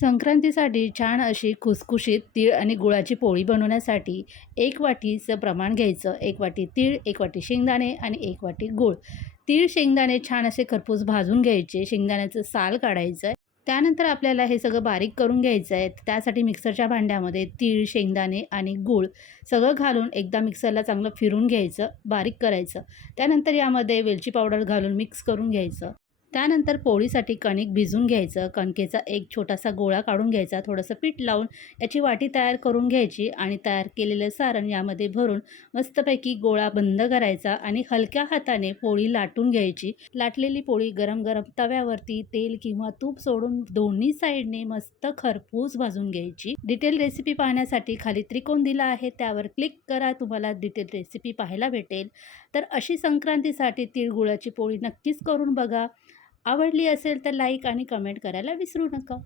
संक्रांतीसाठी छान अशी खुसखुशीत तीळ आणि गुळाची पोळी बनवण्यासाठी 1 वाटीचं प्रमाण घ्यायचं. 1 वाटी तीळ, 1 वाटी शेंगदाणे आणि 1 वाटी गूळ. तीळ, शेंगदाणे छान असे खरपूस भाजून घ्यायचे. शेंगदाण्याचं साल काढायचं आहे. त्यानंतर आपल्याला हे सगळं बारीक करून घ्यायचं आहे. त्यासाठी मिक्सरच्या भांड्यामध्ये तीळ, शेंगदाणे आणि गूळ सगळं घालून एकदा मिक्सरला चांगलं फिरून घ्यायचं, बारीक करायचं. त्यानंतर यामध्ये वेलची पावडर घालून मिक्स करून घ्यायचं. त्यानंतर पोळीसाठी कणिक भिजवून घ्यायचं. कणकेचा एक छोटासा गोळा काढून घ्यायचा. थोडंसं पीठ लावून याची वाटी तयार करून घ्यायची आणि तयार केलेलं सारण यामध्ये भरून मस्तपैकी गोळा बंद करायचा आणि हलक्या हाताने पोळी लाटून घ्यायची. लाटलेली पोळी गरम गरम तव्यावरती तेल किंवा तूप सोडून दोन्ही साईडने मस्त खरपूस भाजून घ्यायची. डिटेल रेसिपी पाहण्यासाठी खाली त्रिकोण दिला आहे, त्यावर क्लिक करा. तुम्हाला डिटेल रेसिपी पाहायला भेटेल. तर अशी संक्रांतीसाठी तिळगुळाची पोळी नक्कीच करून बघा. आवडली असेल तर लाईक आणि कमेंट करायला विसरू नका.